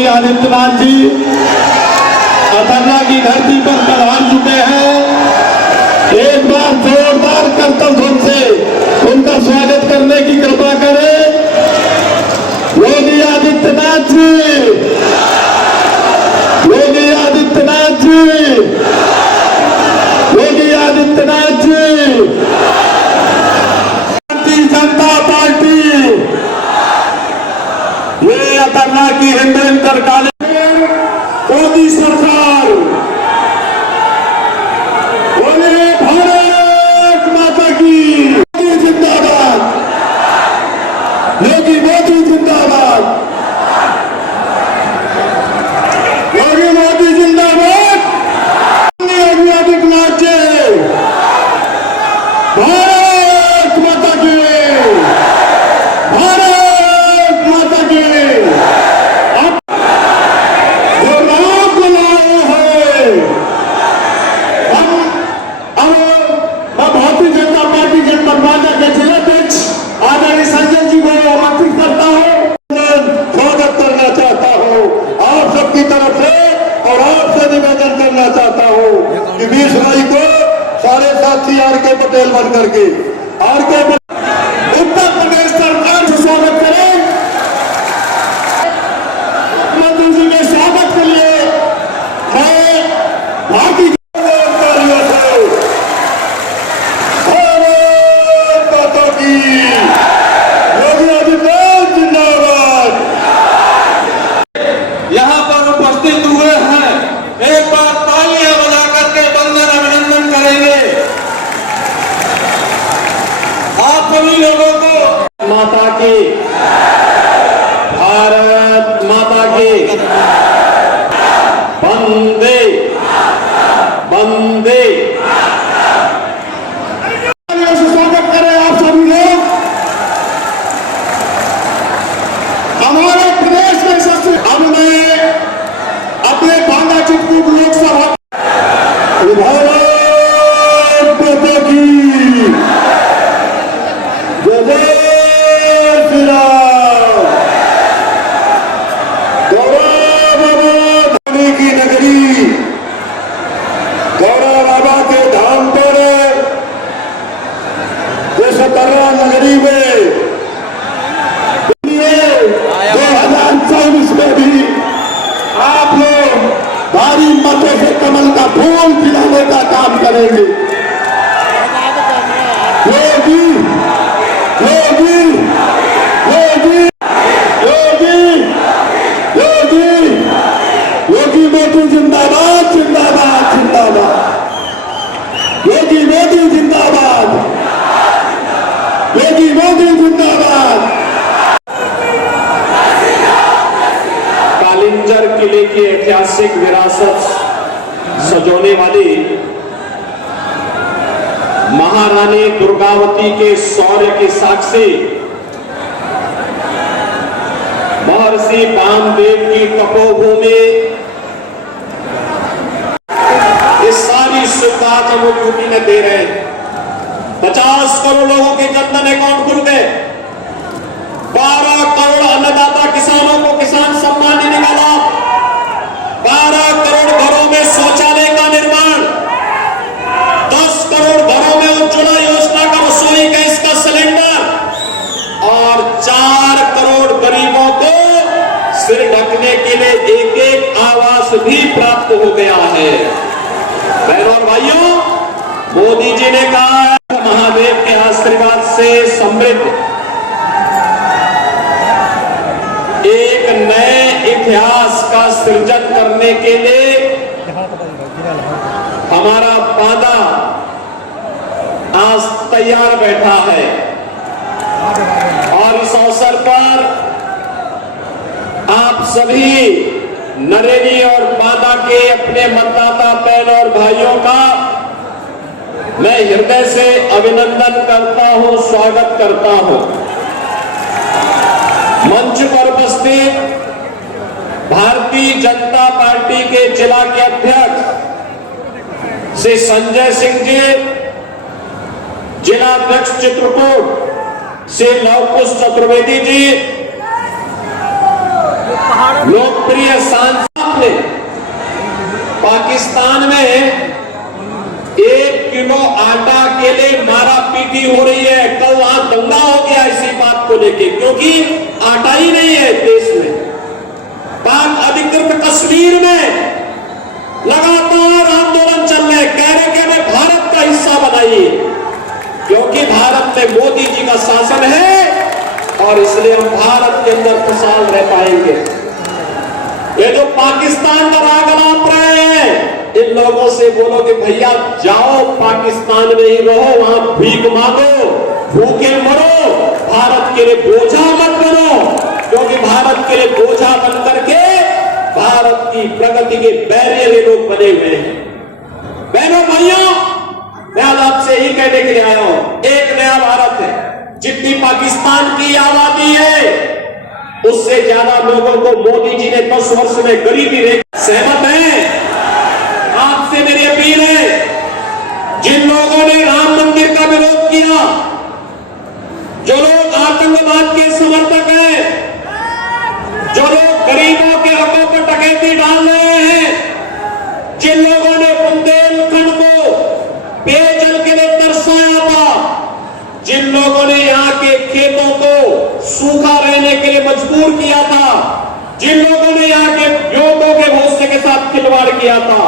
योगी आदित्यनाथ जी अतर्रा की धरती पर पधार चुके हैं। एक बार जोरदार करतब ध्वनि से उनका स्वागत करने की कृपा करें। योगी आदित्यनाथ जी, योगी आदित्यनाथ जी, योगी आदित्यनाथ जी। भारतीय जनता पार्टी ये अतर्रा की हिंद काले मोदी सरकार, बोले भारत माता की। मोदी जिंदाबाद, योगी मोदी जिंदाबाद, योगी मोदी जिंदाबाद, योगी आदित्यनाथ जी, भारत माता की, भारत माता की। भारतीय जनता पार्टी जनपद बांदा के जिलाध्यक्ष आदरणीय संजय जी को आमंत्रित करता हूँ, स्वागत करना चाहता हूँ आप सबकी तरफ से और आपसे निवेदन करना चाहता हूँ कि 20 मई को सारे साथी आर.के. पटेल बन करके आर.के. उत्तर प्रदेश सरकार से स्वागत करें। मुख्यमंत्री जी के स्वागत के लिए मैं भारतीय यहां पर उपस्थित हुए हैं, एक बार तालियां बजा करके बंदन अभिनंदन करेंगे आप सभी लोगों को। माता की, भारत माता की, वंदे वंदे। स्वागत करें आप सभी लोग। हमारे प्रदेश में सबसे अब मैं अपने बांदा चित्रकूट लोकसभा भारत माता की जय जय श्री राम। गौरव बाबा की नगरी, गौरव बाबा के धाम पर जैसे अतर्रा नगरी में 2024 में भी आप लोग भारी मतों से कमल का फूल खिलाने का काम करेंगे। योगी योगी योगी योगी योगी योगी मोदी जिंदाबाद जिंदाबाद जिंदाबाद, योगी मोदी जिंदाबाद, योगी मोदी जिंदाबाद। कालिंजर किले की ऐतिहासिक विरासत सजोने वाली महारानी दुर्गावती के शौर्य की साक्षी महर्षि वामदेव की तपोभूमि, इस सारी सुविधा मुख्यमंत्री ने दे रहे हैं। 50 करोड़ लोगों के जनधन अकाउंट खुल गए, 12 करोड़ अन्नदाता किसानों को किसान सम्मान निधि का लाभ, 12 करोड़ घरों में शौचालय का निर्माण, 10 करोड़ घरों में उज्ज्वला योजना का रसोई गैस का सिलेंडर और 4 करोड़ गरीबों को सिर ढकने के लिए एक आवास भी प्राप्त हो गया है। बहनों और भाइयों, मोदी जी ने कहा महादेव के आशीर्वाद से समृद्ध एक नए इतिहास का सृजन करने के लिए हमारा बांदा आज तैयार बैठा है और इस अवसर पर आप सभी नरेनी और बांदा के अपने मतदाता बहन और भाइयों का मैं हृदय से अभिनंदन करता हूं, स्वागत करता हूं। मंच पर उपस्थित भारतीय जनता पार्टी के जिला के अध्यक्ष श्री संजय सिंह जी, जिला अध्यक्ष चित्रकूट श्री लवकुश चतुर्वेदी जी, लोकप्रिय सांसद ने पाकिस्तान में 1 किलो आटा के लिए मारा पीटी हो रही है। कल वहां दंगा हो गया इसी बात को लेके, क्योंकि आटा ही नहीं है देश में। पाक अधिकृत कश्मीर में लगातार आंदोलन चल रहे, कह रहे कि हमें भारत का हिस्सा बनाइए, क्योंकि भारत में मोदी जी का शासन है और इसलिए हम भारत के अंदर खुशहाल रह पाएंगे। ये जो पाकिस्तान का राग नाप रहे हैं, इन लोगों से बोलो कि भैया जाओ पाकिस्तान में ही रहो, वहां भीख मांगो, भूखे मरो, भारत के लिए बोझा मत बनो, क्योंकि भारत के लिए बोझा बन करके भारत की प्रगति के बैरियर ये लोग बने हुए हैं। बहनों भाइयों, मैं आज आपसे यही कहने के लिए आया हूं, एक नया भारत है। जितनी पाकिस्तान की आबादी है उससे ज्यादा लोगों को मोदी जी ने 10 वर्ष में गरीबी रेखा। सहमत है? आपसे मेरी अपील है, जिन लोगों ने राम मंदिर का विरोध किया, जो लोग आतंकवाद के समर्थक हैं, जो लोग गरीबों के हकों पर डकैती डाल रहे हैं, जिन लोगों ने बुंदेलखंड को पेयजल के लिए तरसाया था, जिन लोगों ने यहाँ के खेतों को सूखा रहने के लिए मजबूर किया था, जिन लोगों ने यहाँ के युवकों के भविष्य के साथ खिलवाड़ किया था,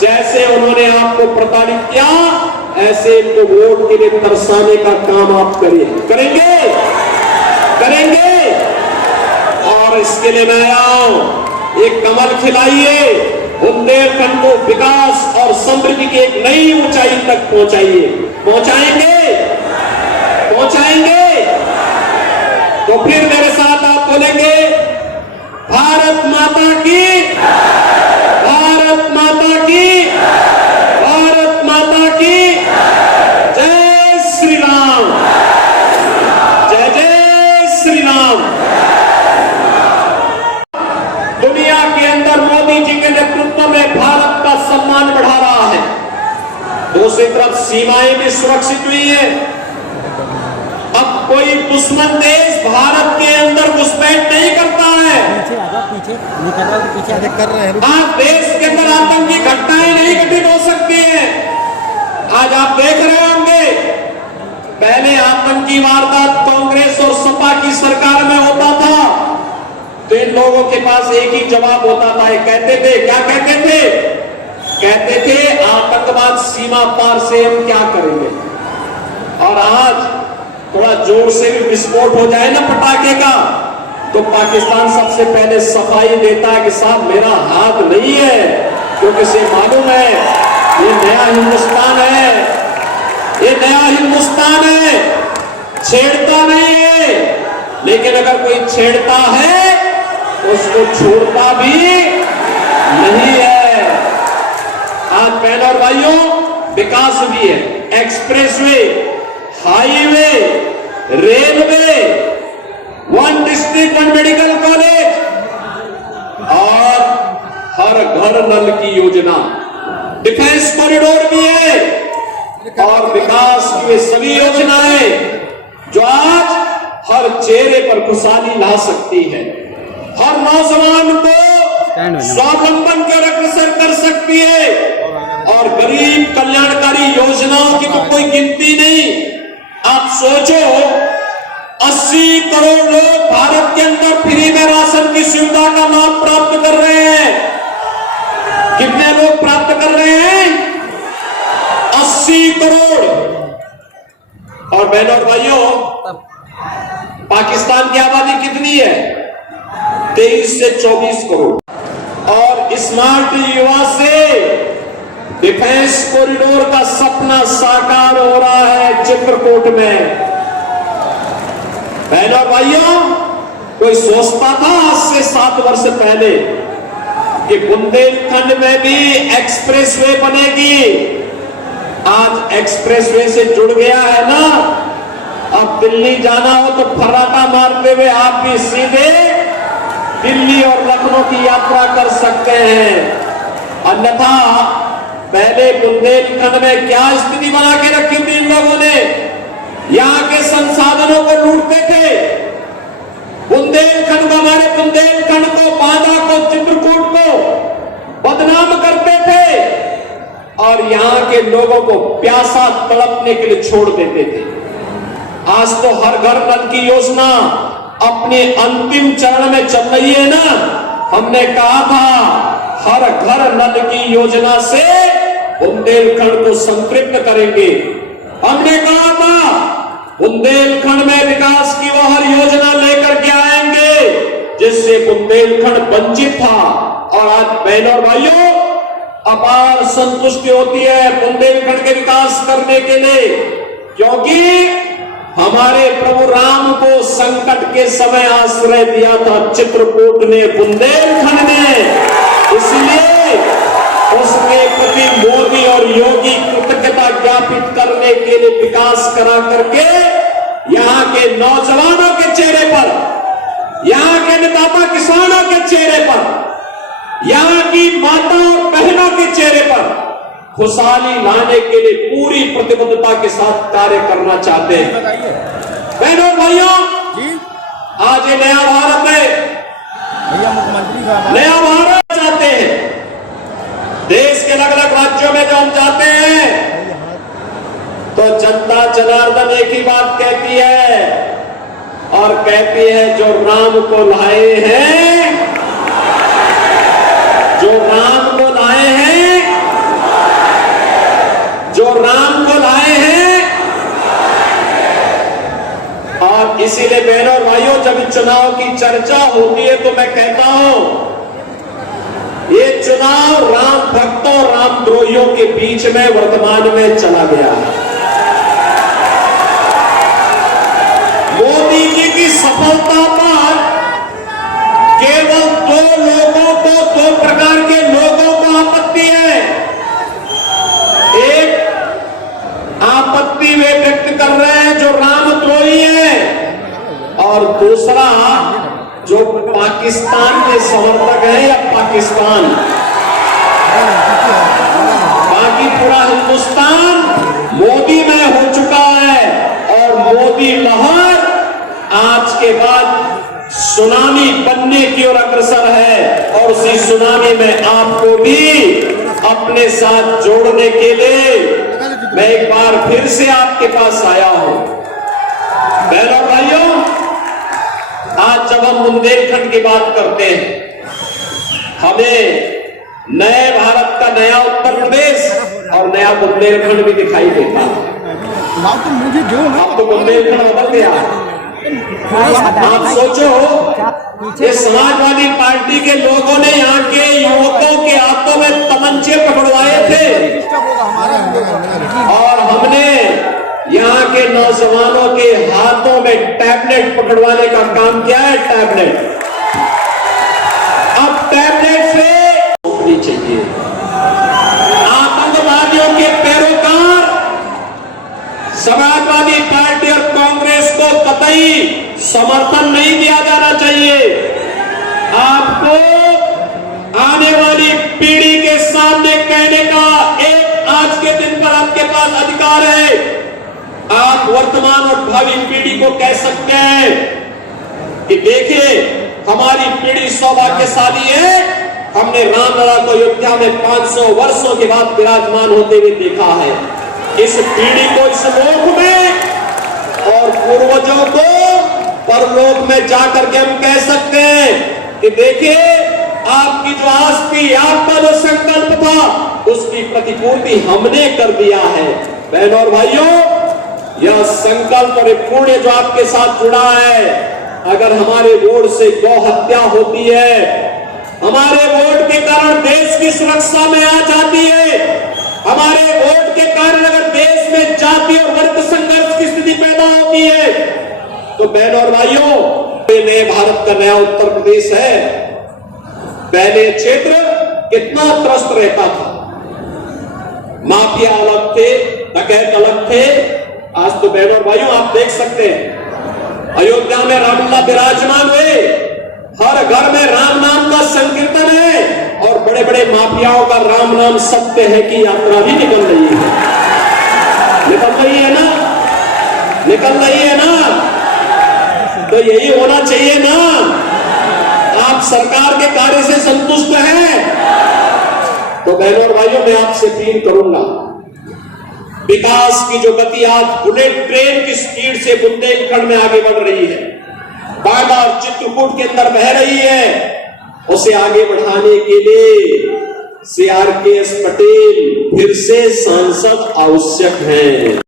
जैसे उन्होंने आपको प्रताड़ित किया, ऐसे इनको वोट के लिए तरसाने का काम आप करेंगे। और इसके लिए मैं आऊं, एक कमल खिलाइए, बुंदेलखंड को विकास और समृद्धि की एक नई ऊंचाई तक पहुंचाएंगे। तो फिर मेरे साथ आप बोलेंगे, भारत माता की, भारत माता की, भारत माता की जय श्री राम, जय जय श्री राम। दुनिया के अंदर मोदी जी के नेतृत्व में भारत का सम्मान बढ़ा रहा है। दूसरी तरफ सीमाएं भी सुरक्षित हुई है। अब कोई दुश्मन देश भारत के अंदर घुसपैठ नहीं करता है। पीछे कर रहे हैं। आज देश के अंदर आतंकी घटनाएं नहीं घटित हो सकती हैं। आज आप देख रहे होंगे, पहले आतंकी वारदात कांग्रेस और सपा की सरकार में होता था तो इन लोगों के पास एक ही जवाब होता था, कहते थे, क्या कहते थे? कहते थे आतंकवाद सीमा पार से हम क्या करेंगे। और आज थोड़ा जोर से भी विस्फोट हो जाए ना पटाखे का, तो पाकिस्तान सबसे पहले सफाई देता है कि साहब मेरा हाथ नहीं है, क्योंकि इसे मालूम है ये नया हिंदुस्तान है, ये नया हिंदुस्तान है, छेड़ता नहीं है। लेकिन अगर कोई छेड़ता है तो उसको छोड़ता भी नहीं है। आज बहनों और भाइयों, विकास भी है, expressway, highway, railway, 1 district 1 medical college और हर घर नल की योजना, डिफेंस कॉरिडोर भी है और विकास की वे सभी योजनाएं जो आज हर चेहरे पर खुशहाली ला सकती है, हर नौजवान को स्वावलंबन के अग्रसर कर सकती है। और गरीब कल्याणकारी योजनाओं की तो कोई गिनती नहीं। आप सोचो, 80 करोड़ लोग भारत के अंदर फ्री में राशन की सुविधा का लाभ प्राप्त कर रहे हैं। कितने लोग प्राप्त कर रहे हैं? 80 करोड़। और बहनों और भाइयों, पाकिस्तान की आबादी कितनी है? 23 से 24 करोड़। और स्मार्ट युवा से डिफेंस कॉरिडोर का सपना साकार हो रहा है चित्रकूट में। बहनों और भाइयों, कोई सोचता था आज से 7 वर्ष पहले कि बुंदेलखंड में भी एक्सप्रेसवे बनेगी? आज एक्सप्रेसवे से जुड़ गया है ना। अब दिल्ली जाना हो तो फर्राटा मारते हुए आप भी सीधे दिल्ली और लखनऊ की यात्रा कर सकते हैं। अन्यथा पहले बुंदेलखंड में क्या स्थिति बना के रखी थी इन लोगों ने? यहाँ के संसाधनों को लूटते थे, बुंदेलखंड को, हमारे बुंदेलखंड को, बांदा को, चित्रकूट को बदनाम करते थे और यहां के लोगों को प्यासा तड़पने के लिए छोड़ देते थे। आज तो हर घर नल की योजना अपने अंतिम चरण में चल रही है ना। हमने कहा था हर घर नल की योजना से बुंदेलखंड को संतृप्त करेंगे। हमने कहा था बुंदेलखंड में विकास की वो हर योजना लेकर के आएंगे जिससे बुंदेलखंड वंचित था। और आज बहनों और भाइयों, अपार संतुष्टि होती है बुंदेलखंड के विकास करने के लिए, क्योंकि हमारे प्रभु राम को संकट के समय आश्रय दिया था चित्रकूट ने, बुंदेलखंड ने। इसलिए उसके प्रति मोदी और योगी कृतज्ञता ज्ञापित करने के लिए विकास करा करके यहां के नौजवानों के चेहरे पर, यहां के अन्नदाता किसानों के चेहरे पर, यहां की माता और बहनों के चेहरे पर खुशहाली लाने के लिए पूरी प्रतिबद्धता के साथ कार्य करना चाहते हैं। बहनों और भाइयों, आज ये नया भारत है, मुख्यमंत्री का नया भारत चाहते हैं। देश के अलग अलग राज्यों में जो हम जाते हैं तो जनता जनार्दन एक ही बात कहती है और कहती है जो राम को लाए हैं, जो राम को लाए हैं, जो राम को लाए हैं। और इसीलिए बहनों और भाइयों, जब चुनाव की चर्चा होती है तो मैं कहता हूं ये चुनाव राम भक्तों और राम द्रोहियों के बीच में वर्तमान में चला गया है। मोदी जी की सफलता पर केवल दो लोगों को, दो प्रकार के लोगों को आपत्ति है। एक आपत्ति वे व्यक्त कर रहे हैं जो रामद्रोही है, और दूसरा जो पाकिस्तान के समर्थक है या पाकिस्तान, बाकी पूरा हिंदुस्तान मोदी में हो चुका है। और मोदी लहर आज के बाद सुनामी बनने की ओर अग्रसर है और उसी सुनामी में आपको भी अपने साथ जोड़ने के लिए मैं एक बार फिर से आपके पास आया हूं। बहनों भाइयों, आज जब हम बुंदेलखंड की बात करते हैं, हमें नए भारत का नया उत्तर प्रदेश और नया बुंदेलखंड भी दिखाई देता है। अब तो बुंदेलखंड बदल गया। आप सोचो, ये समाजवादी पार्टी के लोगों ने यहाँ के युवकों के हाथों में तमंचे पकड़वाए थे और हमने यहाँ के नौजवानों के हाथों में टैबलेट पकड़वाने का काम किया है। टैबलेट, अब टैबलेट से रोकनी चाहिए। आतंकवादियों के पैरोकार समाजवादी पार्टी और कांग्रेस को कतई समर्थन नहीं दिया जाना चाहिए। आपको आने वाली पीढ़ी के सामने कहने का एक आज के दिन पर आपके पास अधिकार है। आप वर्तमान और भावी पीढ़ी को कह सकते हैं कि देखिए, हमारी पीढ़ी सौभाग्यशाली है, हमने रामलला को अयोध्या में 500 वर्षों के बाद विराजमान होते हुए देखा है। इस पीढ़ी को इस लोक में और पूर्वजों को परलोक में जाकर के हम कह सकते हैं कि देखिए, आपकी जो आस थी, आपका जो संकल्प था, उसकी प्रतिपूर्ति हमने कर दिया है। बहनों और भाइयों, यह संकल्प और पुण्य जो आपके साथ जुड़ा है, अगर हमारे वोट से गौ हत्या होती है, हमारे वोट के कारण देश की सुरक्षा में आ जाती है, हमारे वोट के कारण अगर देश में जाति और वर्ग संघर्ष की स्थिति पैदा होती है, तो बहनों और भाइयों, नए भारत का नया उत्तर प्रदेश है। पहले क्षेत्र कितना त्रस्त रहता था, माफिया अलग थे, डकैत अलग थे। आज तो बहनों और भाइयों, आप देख सकते हैं अयोध्या में रामलला विराजमान हुए, हर घर में राम नाम का संकीर्तन है और बड़े बड़े माफियाओं का राम नाम सत्य है की यात्रा भी निकल रही है। निकल रही है ना, निकल रही है ना। तो तो यही होना चाहिए ना। आप सरकार के कार्य से संतुष्ट हैं? तो बहनों और भाइयों, मैं आपसे अपील करूंगा, विकास की जो गति आज बुलेट ट्रेन की स्पीड से बुंदेलखंड में आगे बढ़ रही है, बार-बार चित्रकूट के अंदर बह रही है, उसे आगे बढ़ाने के लिए CRKS पटेल फिर से सांसद आवश्यक हैं।